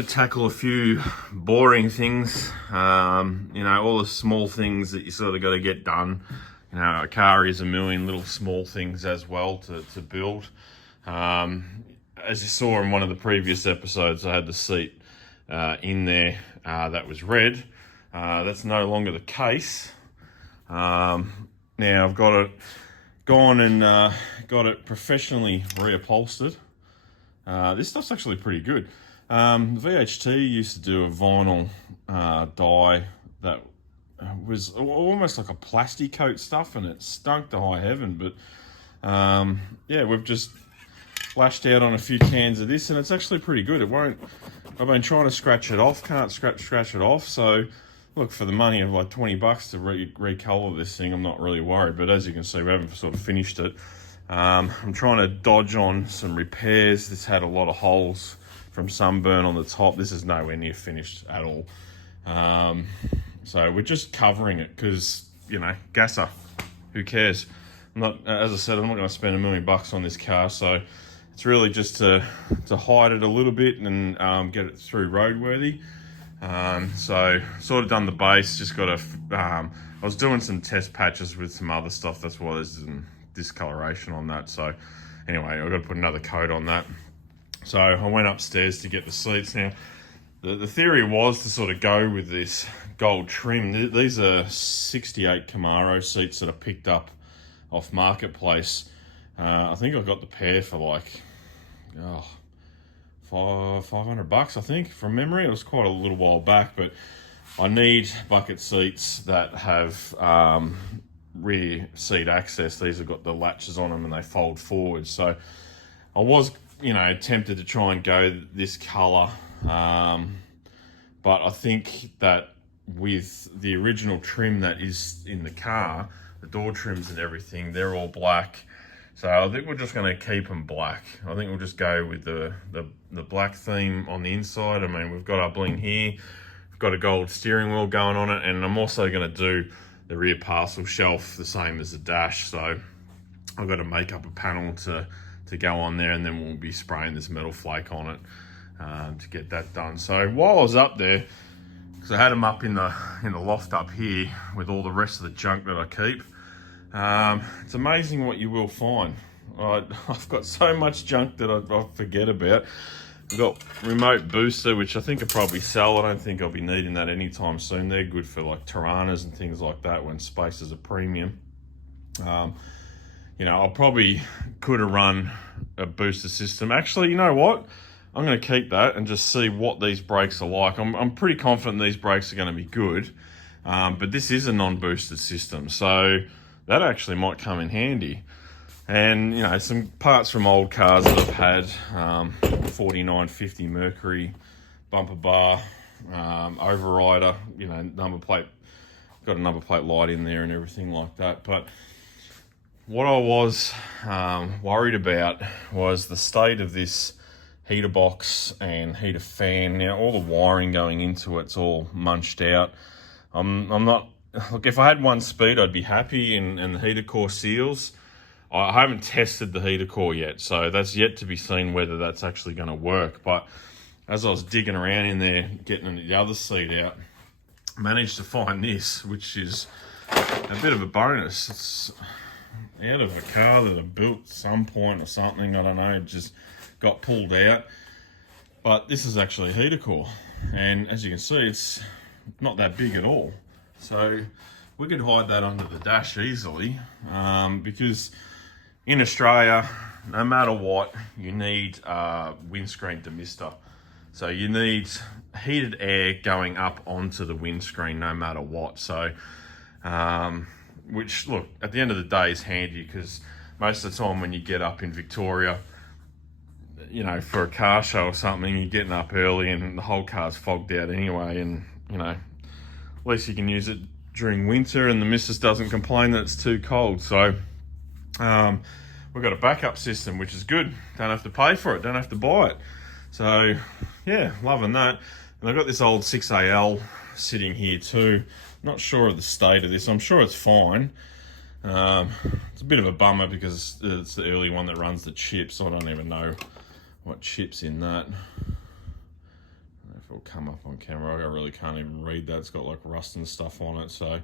to tackle a few boring things, you know, all the small things that you sort of got to get done. You know, a car is a million little small things as well to build. As you saw in one of the previous episodes, I had the seat in there that was red. That's no longer the case. Now I've got it gone and got it professionally reupholstered. This stuff's actually pretty good. VHT used to do a vinyl dye that was almost like a plastic coat stuff, and it stunk to high heaven. But yeah, we've just lashed out on a few cans of this, and it's actually pretty good. It won't. I've been trying to scratch it off, can't scratch it off. So look, for the money of like $20 to recolor this thing, I'm not really worried. But as you can see, we haven't sort of finished it. I'm trying to dodge on some repairs. This had a lot of holes from sunburn on the top. This is nowhere near finished at all. So we're just covering it because, you know, gasser, who cares? I'm not, as I said, I'm not going to spend $1 million on this car. So it's really just to hide it a little bit and get it through roadworthy. So sort of done the base, just got a, I was doing some test patches with some other stuff. That's why there's some discoloration on that. So anyway, I've got to put another coat on that. So I went upstairs to get the seats. Now, the theory was to sort of go with this gold trim. These are 68 Camaro seats that I picked up off Marketplace. I think I got the pair for like, $500, I think, from memory. It was quite a little while back, but I need bucket seats that have rear seat access. These have got the latches on them and they fold forward. So I was, you know, tempted to try and go this color, but I think that with the original trim that is in the car, the door trims and everything, they're all black. So I think we're just going to keep them black. I think we'll just go with the black theme on the inside. I mean, we've got our bling here, we've got a gold steering wheel going on it, and I'm also going to do the rear parcel shelf the same as the dash. So I've got to make up a panel to go on there, and then we'll be spraying this metal flake on it to get that done. So while I was up there, because I had them up in the loft up here with all the rest of the junk that I keep, it's amazing what you will find. I've got so much junk that I forget about. I've got remote booster, which I think I'll probably sell. I don't think I'll be needing that anytime soon. They're good for like Tiranas and things like that when space is a premium. You know, could have run a booster system. Actually, you know what? I'm going to keep that and just see what these brakes are like. I'm pretty confident these brakes are going to be good, but this is a non-boosted system, so that actually might come in handy. And, you know, some parts from old cars that I've had, 4950 Mercury bumper bar, overrider, you know, number plate, got a number plate light in there and everything like that. But what I was worried about was the state of this heater box and heater fan. Now, all the wiring going into it's all munched out. I'm not, look, if I had one speed, I'd be happy, and the heater core seals. I haven't tested the heater core yet, so that's yet to be seen whether that's actually going to work. But as I was digging around in there, getting the other seat out, I managed to find this, which is a bit of a bonus. It's out of a car that I built at some point or something, I don't know, it just got pulled out. But this is actually a heater core, and as you can see, it's not that big at all. So we could hide that under the dash easily, because in Australia, no matter what, you need windscreen demister. So you need heated air going up onto the windscreen no matter what. So which, look, at the end of the day is handy, because most of the time when you get up in Victoria, you know, for a car show or something, you're getting up early and the whole car's fogged out anyway, and, you know, at least you can use it during winter and the missus doesn't complain that it's too cold. So we've got a backup system, which is good. Don't have to pay for it, don't have to buy it. So yeah, loving that. And I've got this old 6AL sitting here too. Not sure of the state of this. I'm sure it's fine. It's a bit of a bummer because it's the early one that runs the chips. I don't even know what chip's in that. it'll come up on camera. I really can't even read that. It's got like rust and stuff on it, so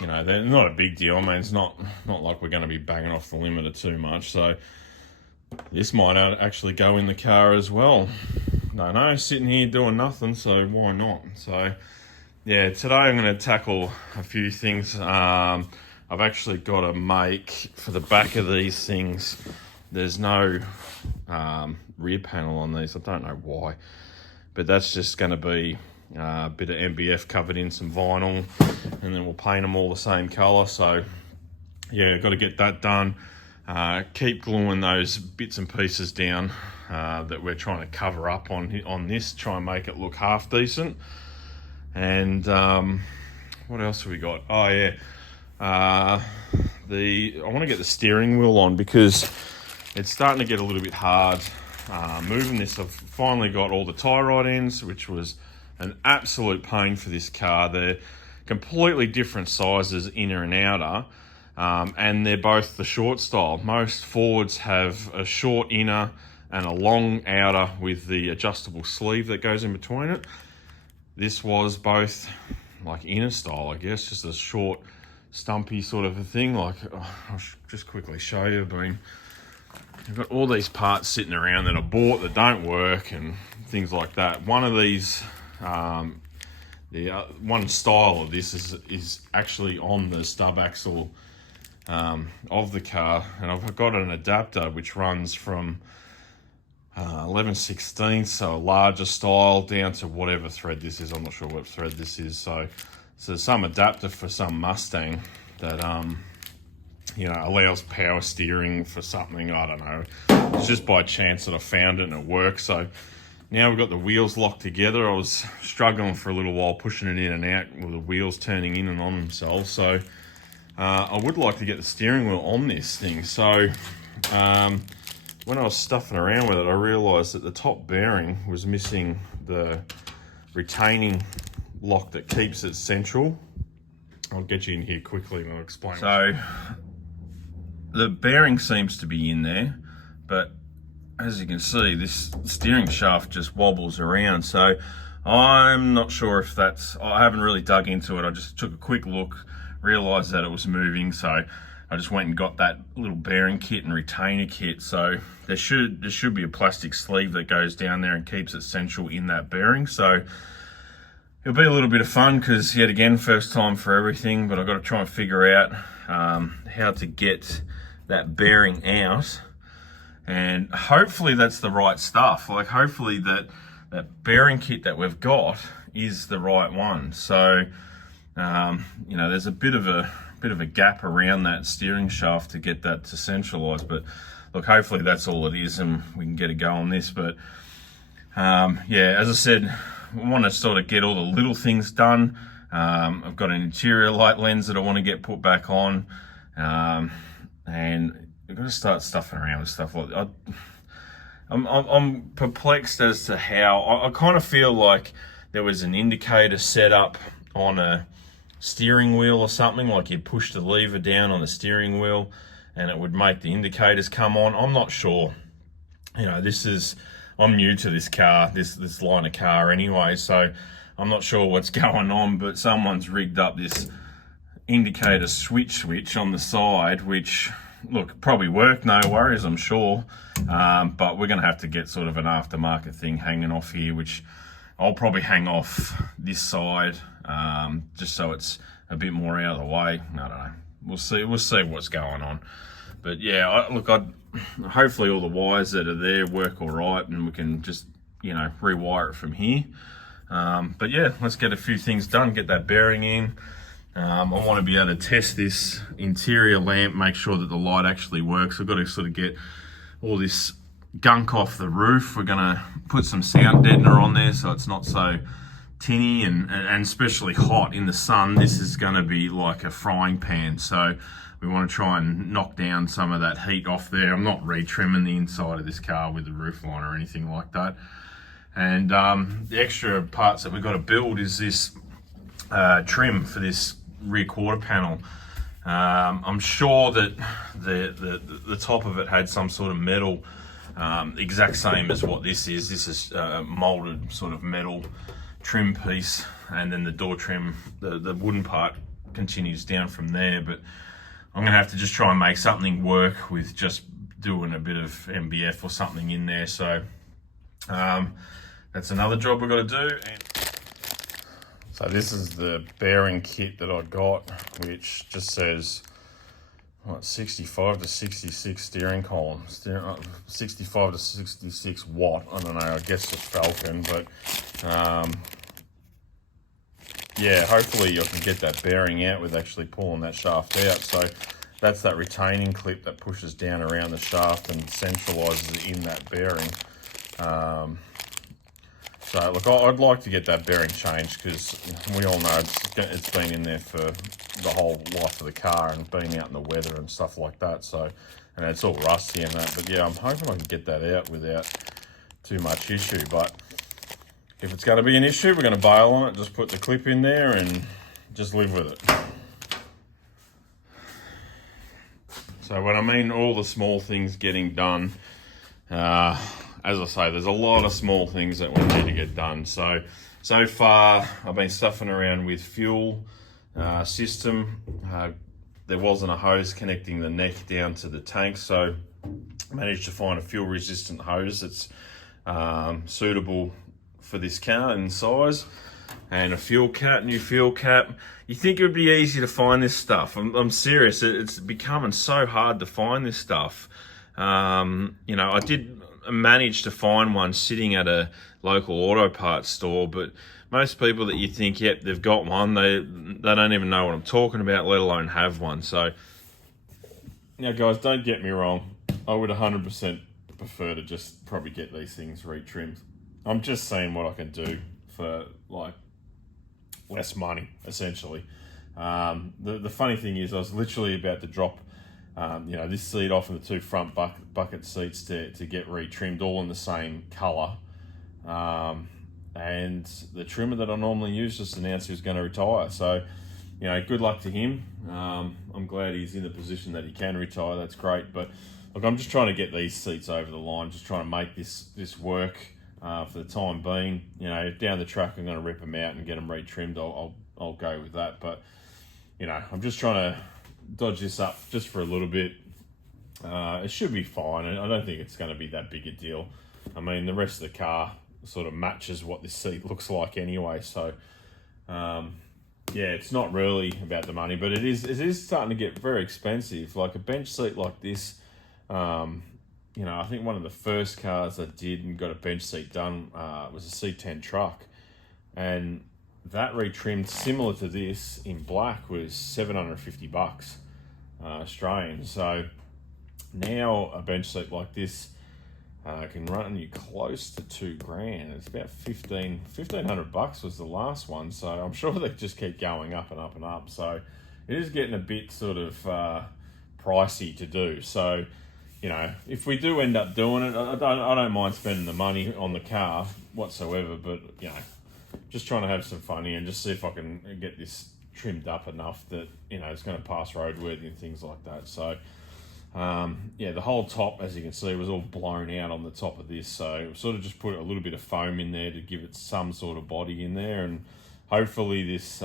you know, they're not a big deal. I mean, it's not like we're going to be banging off the limiter too much. So this might actually go in the car as well. No, sitting here doing nothing, so why not? So yeah, today I'm going to tackle a few things. I've actually got to make, for the back of these things, there's no rear panel on these. I don't know why, but that's just going to be a bit of MBF covered in some vinyl, and then we'll paint them all the same colour. So yeah, got to get that done. Keep gluing those bits and pieces down that we're trying to cover up on this, try and make it look half decent. And what else have we got? Oh yeah, I want to get the steering wheel on, because it's starting to get a little bit hard moving this. I've finally got all the tie rod ends, which was an absolute pain for this car. They're completely different sizes, inner and outer, and they're both the short style. Most Fords have a short inner and a long outer with the adjustable sleeve that goes in between it. This was both like inner style, I guess, just a short, stumpy sort of a thing. Like, I'll just quickly show you. I've got all these parts sitting around that I bought that don't work and things like that. One of these, one style of this is actually on the stub axle of the car, and I've got an adapter which runs from 11/16, so a larger style, down to whatever thread this is. I'm not sure what thread this is. So some adapter for some Mustang that you know, allows power steering for something. I don't know. It's just by chance that I found it and it works. So now we've got the wheels locked together. I was struggling for a little while pushing it in and out with the wheels turning in and on themselves. So I would like to get the steering wheel on this thing. So when I was stuffing around with it, I realised that the top bearing was missing the retaining lock that keeps it central. I'll get you in here quickly and I'll explain. So the bearing seems to be in there, but as you can see, this steering shaft just wobbles around. So I'm not sure if that's, I haven't really dug into it. I just took a quick look, realised that it was moving. So I just went and got that little bearing kit and retainer kit. So there should be a plastic sleeve that goes down there and keeps it central in that bearing. So it'll be a little bit of fun, because yet again, first time for everything, but I've got to try and figure out how to get that bearing out, and hopefully that's the right stuff. Like, hopefully that bearing kit that we've got is the right one. So you know, there's a bit of a gap around that steering shaft to get that to centralize, but look, hopefully that's all it is and we can get a go on this. But yeah, as I said, I want to sort of get all the little things done. I've got an interior light lens that I want to get put back on, and I've got to start stuffing around with stuff like that. I'm perplexed as to how I kind of feel like there was an indicator set up on a steering wheel or something, like you push the lever down on the steering wheel and it would make the indicators come on. I'm not sure. You know, I'm new to this car, this line of car anyway, so I'm not sure what's going on, but someone's rigged up this indicator switch on the side, which, look, probably work, no worries, I'm sure, but we're going to have to get sort of an aftermarket thing hanging off here, which I'll probably hang off this side, just so it's a bit more out of the way. I don't know, we'll see what's going on. But yeah, hopefully all the wires that are there work all right, and we can just, you know, rewire it from here. But yeah, let's get a few things done, get that bearing in. I want to be able to test this interior lamp, make sure that the light actually works. We've got to sort of get all this gunk off the roof. We're going to put some sound deadener on there so it's not so tinny and especially hot in the sun. This is going to be like a frying pan, so we want to try and knock down some of that heat off there. I'm not re-trimming the inside of this car with the roof line or anything like that. And the extra parts that we've got to build is this trim for this rear quarter panel. I'm sure that the top of it had some sort of metal Exact same as what this is. This is molded sort of metal trim piece, and then the door trim, the wooden part continues down from there. But I'm gonna have to just try and make something work with just doing a bit of MBF or something in there. So that's another job we've got to do. So this is the bearing kit that I got, which just says what, 65 to 66 steering column, 65 to 66 watt. I don't know, I guess it's Falcon, but yeah, hopefully I can get that bearing out with actually pulling that shaft out. So that's that retaining clip that pushes down around the shaft and centralizes it in that bearing. So look, I'd like to get that bearing changed, because we all know it's been in there for the whole life of the car and been out in the weather and stuff like that. So, and it's all rusty and that. But yeah, I'm hoping I can get that out without too much issue. But if it's going to be an issue, we're going to bail on it. Just put the clip in there and just live with it. So when I mean all the small things getting done, as I say, there's a lot of small things that we need to get done. So far, I've been stuffing around with fuel system. There wasn't a hose connecting the neck down to the tank, so I managed to find a fuel-resistant hose that's suitable for this car in size, and a fuel cap, new fuel cap. You think it would be easy to find this stuff? I'm serious. It's becoming so hard to find this stuff. You know, I did managed to find one sitting at a local auto parts store, but most people that you think, yep, they've got one, they don't even know what I'm talking about, let alone have one. So now guys, don't get me wrong, I would 100% prefer to just probably get these things retrimmed. I'm just seeing what I can do for like less money, essentially. The funny thing is, I was literally about to drop you know, this seat off and the two front bucket seats to get retrimmed, all in the same colour. And the trimmer that I normally use just announced he was going to retire. So, you know, good luck to him. I'm glad he's in the position that he can retire. That's great. But look, I'm just trying to get these seats over the line, just trying to make this work for the time being. You know, down the track I'm going to rip them out and get them retrimmed. I'll go with that. But, you know, I'm just trying to dodge this up just for a little bit. It should be fine. I don't think it's going to be that big a deal. I mean, the rest of the car sort of matches what this seat looks like anyway. So, yeah, it's not really about the money, but it is starting to get very expensive. Like a bench seat like this, you know, I think one of the first cars I did and got a bench seat done was a C10 truck, and that retrimmed similar to this in black was 750 bucks Australian. So now a bench seat like this can run you close to $2,000. It's about 1,500 bucks was the last one. So I'm sure they just keep going up and up and up. So it is getting a bit sort of pricey to do. So, you know, if we do end up doing it, I don't mind spending the money on the car whatsoever, but, you know, just trying to have some fun here and just see if I can get this trimmed up enough that, you know, it's going to pass roadworthy and things like that. So, yeah, the whole top, as you can see, was all blown out on the top of this. So sort of just put a little bit of foam in there to give it some sort of body in there, and hopefully this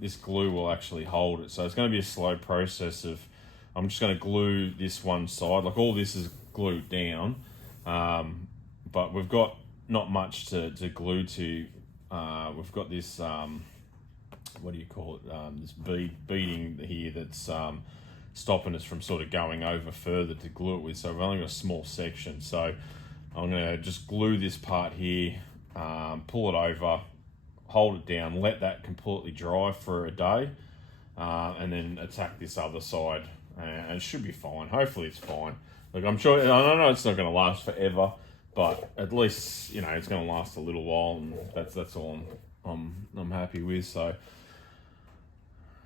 this glue will actually hold it. So it's going to be a slow process of, I'm just going to glue this one side. Like all this is glued down, but we've got not much to glue to. We've got this, what do you call it, this beading here that's stopping us from sort of going over further to glue it with. So we've only got a small section. So I'm going to just glue this part here, pull it over, hold it down, let that completely dry for a day, and then attack this other side. And it should be fine. Hopefully it's fine. Look, I'm sure, I know it's not going to last forever, but at least, you know, it's going to last a little while, and that's all I'm happy with. So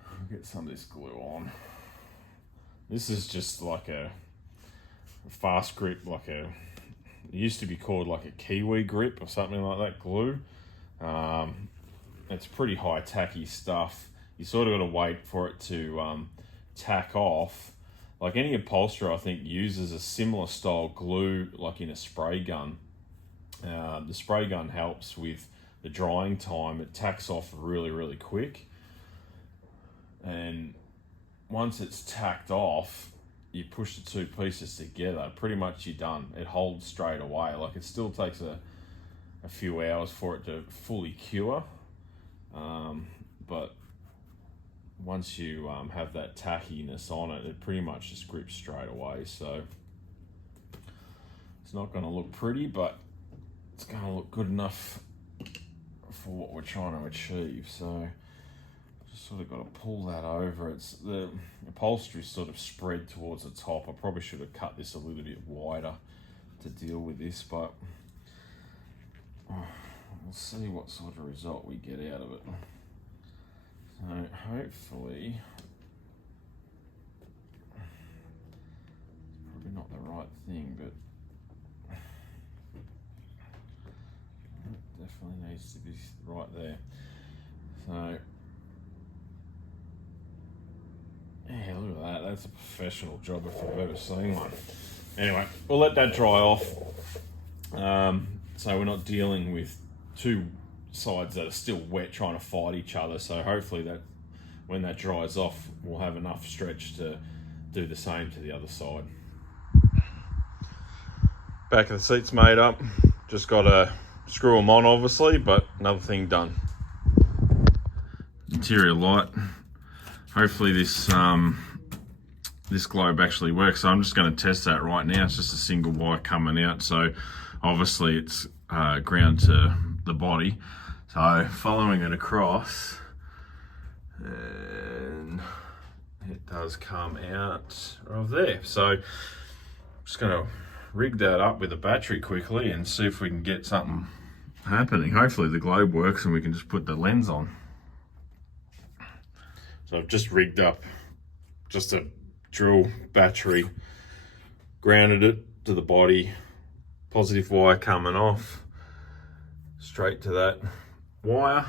I'll get some of this glue on. This is just like a fast grip, like it used to be called like a Kiwi grip or something like that glue. It's pretty high tacky stuff. You sort of got to wait for it to tack off, like any upholsterer, I think, uses a similar style glue, like in a spray gun. The spray gun helps with the drying time. It tacks off really, really quick. And once it's tacked off, you push the two pieces together, pretty much you're done. It holds straight away. Like, it still takes a few hours for it to fully cure. But once you have that tackiness on it, it pretty much just grips straight away. So it's not going to look pretty, but it's going to look good enough for what we're trying to achieve. So just sort of got to pull that over. It's the upholstery sort of spread towards the top. I probably should have cut this a little bit wider to deal with this, but we'll see what sort of result we get out of it. So hopefully, probably not the right thing, but it definitely needs to be right there. So yeah, look at that. That's a professional job if I've ever seen one. Anyway, we'll let that dry off. So we're not dealing with two sides that are still wet trying to fight each other. So hopefully that when that dries off, we'll have enough stretch to do the same to the other side. Back of the seat's made up. Just got to screw them on, obviously, but another thing done. Interior light. Hopefully this this globe actually works. So I'm just going to test that right now. It's just a single wire coming out. So obviously it's ground to the body. So following it across, and it does come out of there. So I'm just going to rig that up with a battery quickly and see if we can get something happening. Hopefully the globe works and we can just put the lens on. So I've just rigged up just a drill battery, grounded it to the body, positive wire coming off, straight to that wire,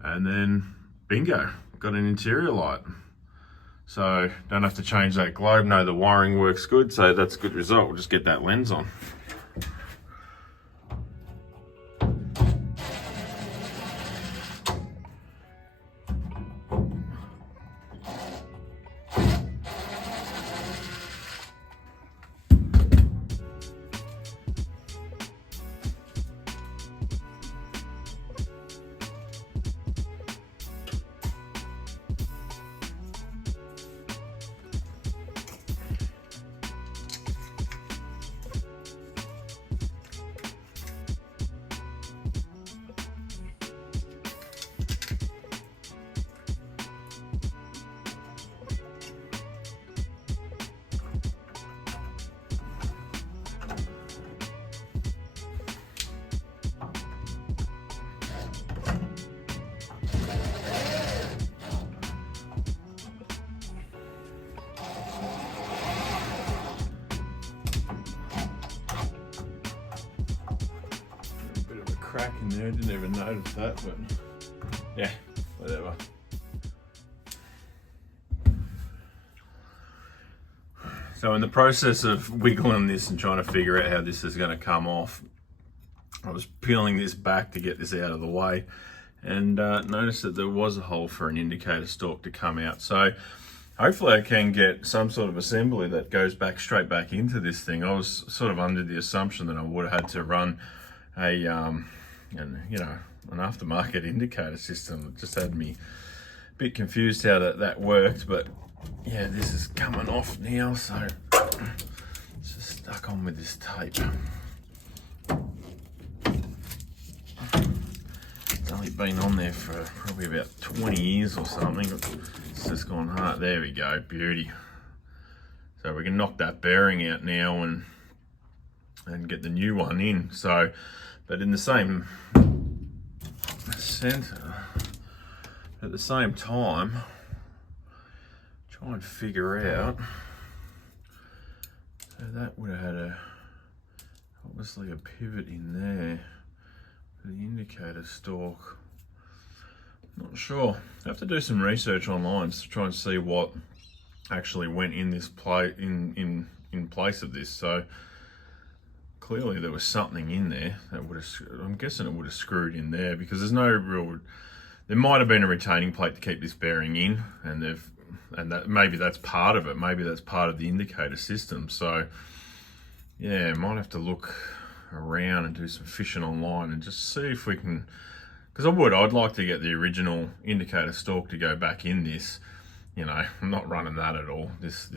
and then bingo, got an interior light. So don't have to change that globe. No, the wiring works good, so that's a good result. We'll just get that lens on. Crack in there, didn't even notice that, but yeah, whatever. So in the process of wiggling this and trying to figure out how this is going to come off, I was peeling this back to get this out of the way, and noticed that there was a hole for an indicator stalk to come out. So hopefully I can get some sort of assembly that goes back straight back into this thing. I was sort of under the assumption that I would have had to run a an aftermarket indicator system. It just had me a bit confused how that worked, but yeah, this is coming off now, so it's just stuck on with this tape. It's only been on there for probably about 20 years or something. It's just gone hard. There we go, beauty. So we can knock that bearing out now and get the new one in. So, but in the same center, at the same time, try and figure out. So that would have had obviously a pivot in there for the indicator stalk. Not sure. I have to do some research online to try and see what actually went in this in place of this. So clearly there was something in there that would have, I'm guessing it would have screwed in there, because there's no real, there might have been a retaining plate to keep this bearing in, and that maybe that's part of it. Maybe that's part of the indicator system. So yeah, might have to look around and do some fishing online and just see if we can, because I'd like to get the original indicator stalk to go back in this. You know, I'm not running that at all, this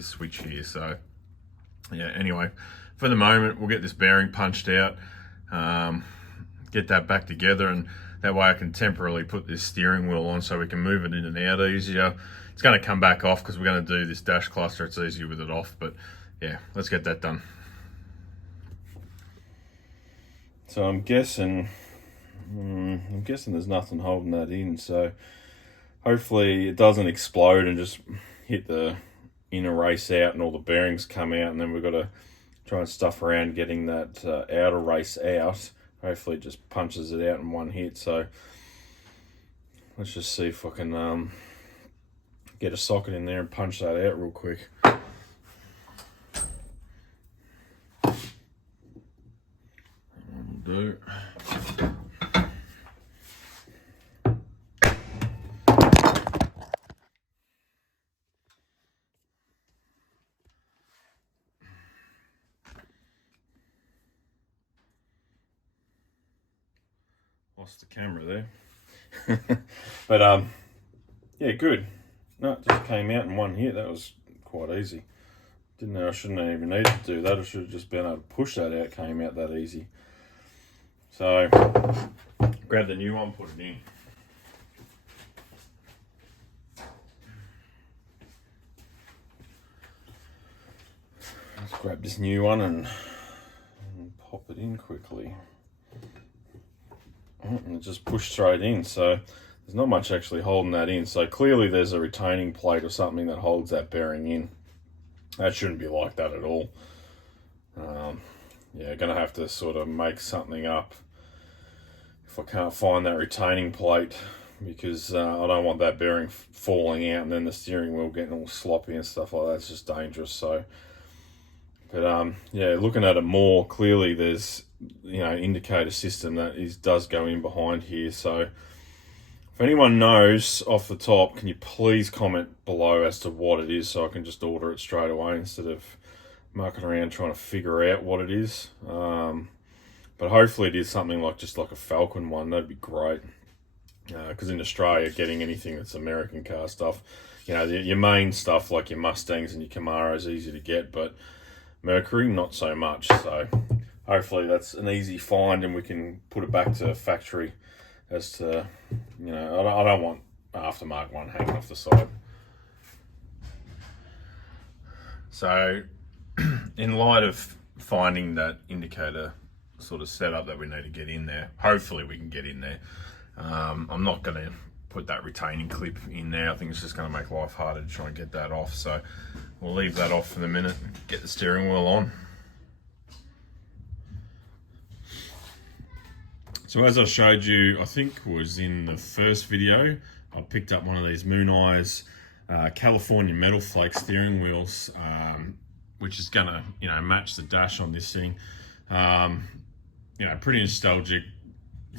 switch here. So yeah, anyway, for the moment, we'll get this bearing punched out, get that back together, and that way I can temporarily put this steering wheel on so we can move it in and out easier. It's going to come back off because we're going to do this dash cluster. It's easier with it off, but yeah, let's get that done. So I'm guessing there's nothing holding that in, so hopefully it doesn't explode and just hit the inner race out and all the bearings come out, and then we've got to try and stuff around getting that outer race out. Hopefully it just punches it out in one hit. So let's just see if I can get a socket in there and punch that out real quick. That'll do. Lost the camera there. But yeah, good. No, it just came out in one hit. That was quite easy. Didn't know I shouldn't have even needed to do that. I should have just been able to push that out. It came out that easy. So grab the new one, put it in. Let's grab this new one and pop it in quickly. And it just pushed straight in, so there's not much actually holding that in. So clearly there's a retaining plate or something that holds that bearing in. That shouldn't be like that at all. Yeah, gonna have to sort of make something up if I can't find that retaining plate, because I don't want that bearing falling out and then the steering wheel getting all sloppy and stuff like that. It's just dangerous. So, but yeah, looking at it more clearly, there's, you know, indicator system that does go in behind here. So if anyone knows off the top, can you please comment below as to what it is, so I can just order it straight away instead of mucking around trying to figure out what it is. But hopefully it is something like just like a Falcon one. That'd be great, because in Australia, getting anything that's American car stuff, you know, your main stuff like your Mustangs and your Camaros is easy to get, but Mercury not so much. So hopefully that's an easy find and we can put it back to factory. As to, you know, I don't want aftermarket one hanging off the side. So in light of finding that indicator sort of setup that we need to get in there, hopefully we can get in there. I'm not going to put that retaining clip in there. I think it's just going to make life harder to try and get that off. So we'll leave that off for the minute and get the steering wheel on. So as I showed you, I think was in the first video, I picked up one of these Moon Eyes California Metal Flake steering wheels, which is gonna, you know, match the dash on this thing. You know, pretty nostalgic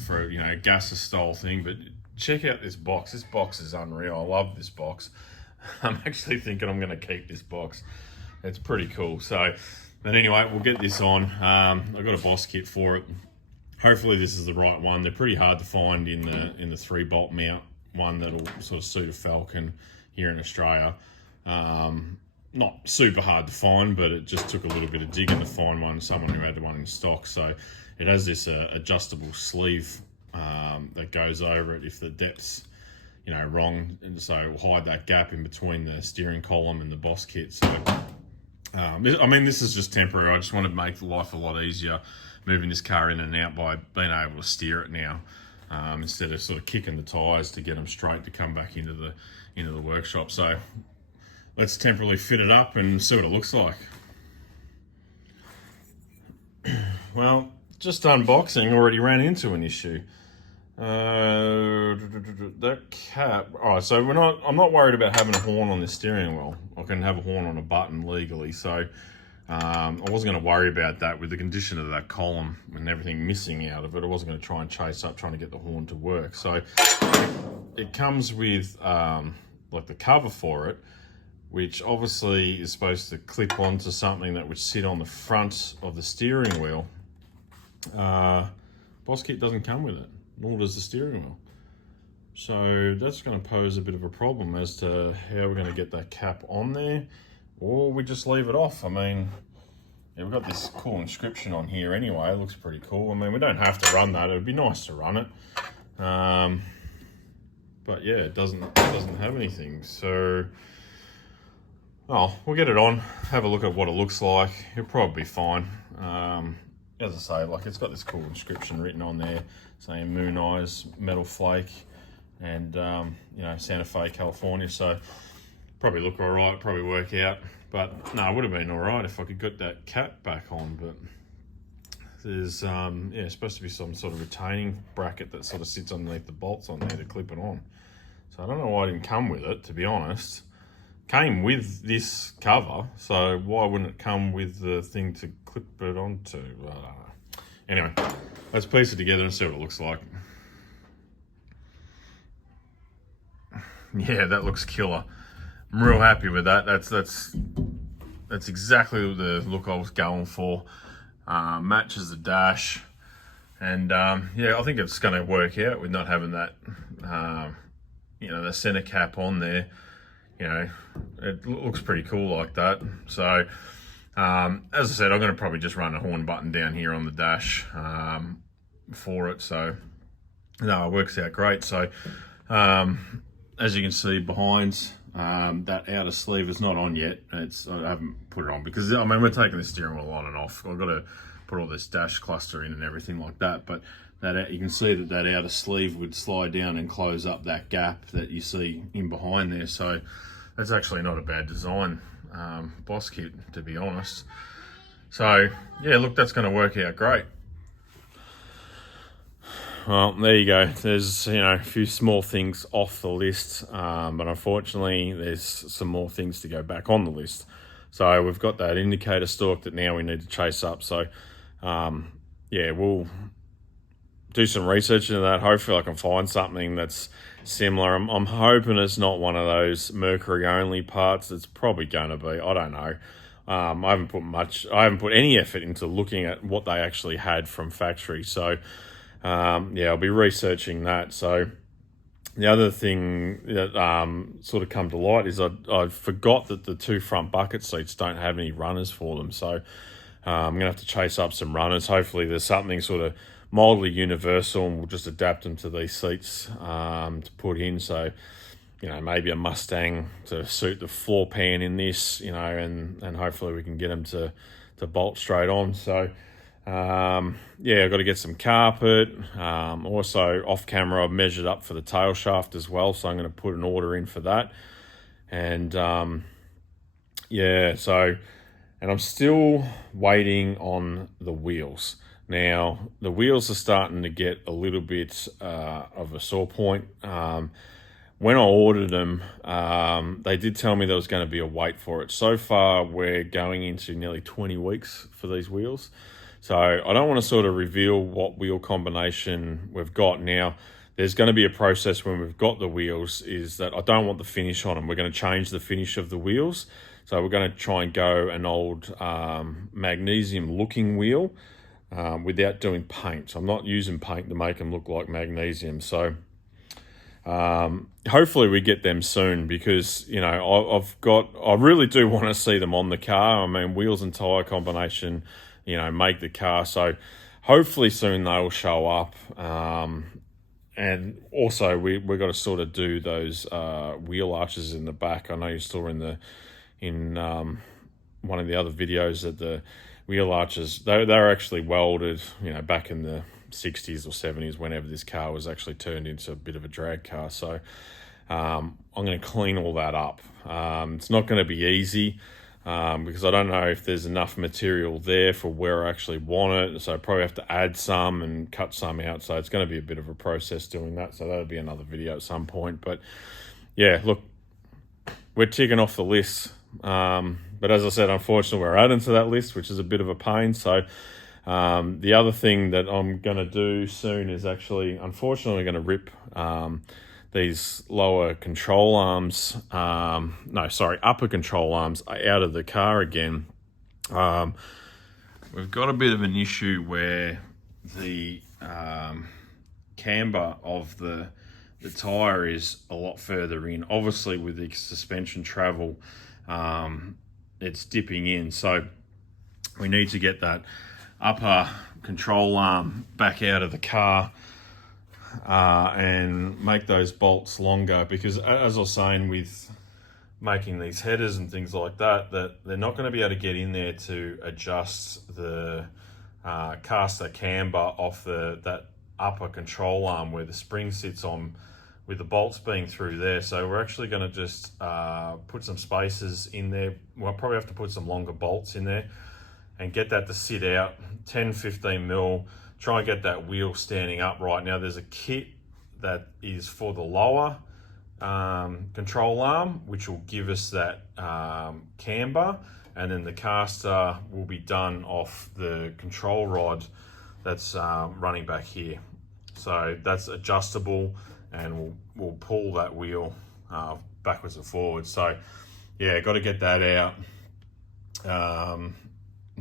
for, you know, GASSER style thing, but check out this box. This box is unreal. I love this box. I'm actually thinking I'm gonna keep this box. It's pretty cool. So, but anyway, we'll get this on. I've got a Boss kit for it. Hopefully this is the right one. They're pretty hard to find in the 3-bolt mount one that'll sort of suit a Falcon here in Australia. Not super hard to find, but it just took a little bit of digging to find one, someone who had one in stock. So it has this adjustable sleeve that goes over it if the depth's, you know, wrong, and so it will hide that gap in between the steering column and the Boss kit. So I mean, this is just temporary. I just want to make life a lot easier moving this car in and out by being able to steer it now, instead of sort of kicking the tyres to get them straight to come back into the workshop. So let's temporarily fit it up and see what it looks like. Well, just unboxing, already ran into an issue. That cap. All right, so I'm not worried about having a horn on the steering wheel. I can have a horn on a button legally, so I wasn't going to worry about that with the condition of that column and everything missing out of it. I wasn't going to try and chase up trying to get the horn to work. So it comes with like the cover for it, which obviously is supposed to clip onto something that would sit on the front of the steering wheel. Boss kit doesn't come with it, nor does the steering wheel. So that's going to pose a bit of a problem as to how we're going to get that cap on there, or we just leave it off. I mean, yeah, we've got this cool inscription on here anyway. It looks pretty cool. I mean, we don't have to run that. It would be nice to run it. But yeah, it doesn't have anything. So, oh, we'll get it on, have a look at what it looks like. It'll probably be fine. As I say, like, it's got this cool inscription written on there saying Moon Eyes, Metal Flake, and you know, Santa Fe, California. So probably look all right, probably work out. But no, it would have been all right if I could get that cap back on. But there's yeah, supposed to be some sort of retaining bracket that sort of sits underneath the bolts on there to clip it on. So I don't know why it didn't come with it, to be honest. Came with this cover, so why wouldn't it come with the thing to clip it onto? Anyway, let's piece it together and see what it looks like. Yeah, that looks killer. I'm real happy with that. That's exactly the look I was going for. Matches the dash, and yeah, I think it's going to work out with not having that, you know, the center cap on there. You know, it looks pretty cool like that. So, as I said, I'm going to probably just run a horn button down here on the dash for it. So, no, it works out great. So, as you can see behind, that outer sleeve is not on yet. I haven't put it on because, I mean, we're taking the steering wheel on and off. I've got to put all this dash cluster in and everything like that. But that, you can see that outer sleeve would slide down and close up that gap that you see in behind there. So that's actually not a bad design, boss kit, to be honest. So yeah, look, that's going to work out great. Well, there you go. There's, you know, a few small things off the list, but unfortunately there's some more things to go back on the list. So we've got that indicator stalk that now we need to chase up. So yeah, we'll do some research into that. Hopefully I can find something that's similar. I'm hoping it's not one of those mercury only parts. It's probably going to be, I don't know. I haven't put any effort into looking at what they actually had from factory. So yeah, I'll be researching that. So the other thing that sort of come to light is I forgot that the two front bucket seats don't have any runners for them. So I'm going to have to chase up some runners. Hopefully there's something sort of mildly universal and we'll just adapt them to these seats to put in. So, you know, maybe a Mustang to suit the floor pan in this, you know, and hopefully we can get them to bolt straight on. So, yeah, I've got to get some carpet. Also, off camera, I've measured up for the tail shaft as well. So I'm going to put an order in for that. And, yeah, so, and I'm still waiting on the wheels. Now, the wheels are starting to get a little bit of a sore point. When I ordered them, they did tell me there was going to be a wait for it. So far, we're going into nearly 20 weeks for these wheels. So I don't want to sort of reveal what wheel combination we've got. Now, there's going to be a process when we've got the wheels, is that I don't want the finish on them. We're going to change the finish of the wheels. So we're going to try and go an old magnesium looking wheel without doing paint. So I'm not using paint to make them look like magnesium. So hopefully we get them soon, because, you know, I really do want to see them on the car. I mean, wheels and tyre combination, you know, make the car. So hopefully soon they'll show up. And also we've got to sort of do those wheel arches in the back. I know you saw in one of the other videos that the wheel arches, they're actually welded, you know, back in the 60s or 70s, whenever this car was actually turned into a bit of a drag car. So I'm going to clean all that up. It's not going to be easy. because I don't know if there's enough material there for where I actually want it. So I probably have to add some and cut some out. So it's going to be a bit of a process doing that. So that'll be another video at some point. But yeah, look, we're ticking off the list. But as I said, unfortunately, we're adding to that list, which is a bit of a pain. So the other thing that I'm going to do soon is actually, unfortunately, going to rip these lower control arms, upper control arms out of the car again. We've got a bit of an issue where the camber of the tyre is a lot further in. Obviously, with the suspension travel, it's dipping in. So we need to get that upper control arm back out of the car and make those bolts longer, because as I was saying, with making these headers and things like that, that they're not going to be able to get in there to adjust the caster camber off that upper control arm where the spring sits on, with the bolts being through there. So we're actually going to just put some spacers in there. We'll probably have to put some longer bolts in there and get that to sit out 10-15 mil. Try and get that wheel standing up right. Now there's a kit that is for the lower control arm, which will give us that camber, and then the caster will be done off the control rod that's running back here. So that's adjustable, and we'll pull that wheel backwards and forwards. So yeah, got to get that out.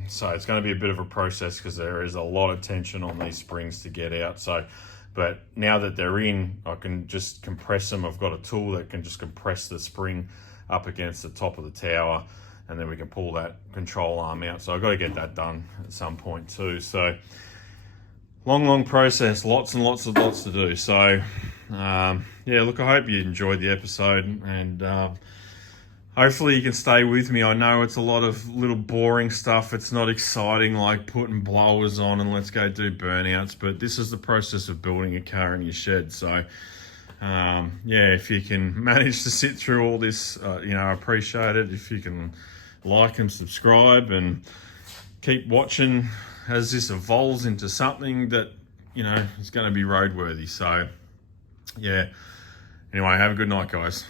So it's going to be a bit of a process because there is a lot of tension on these springs to get out. So, but now that they're in, I can just compress them. I've got a tool that can just compress the spring up against the top of the tower, and then we can pull that control arm out. So I've got to get that done at some point too. So long process, lots to do. So yeah, look, I hope you enjoyed the episode, and hopefully you can stay with me. I know it's a lot of little boring stuff. It's not exciting like putting blowers on and let's go do burnouts, but this is the process of building a car in your shed. So yeah, if you can manage to sit through all this, I appreciate it. If you can like and subscribe and keep watching as this evolves into something that, is going to be roadworthy. So yeah, anyway, have a good night, guys.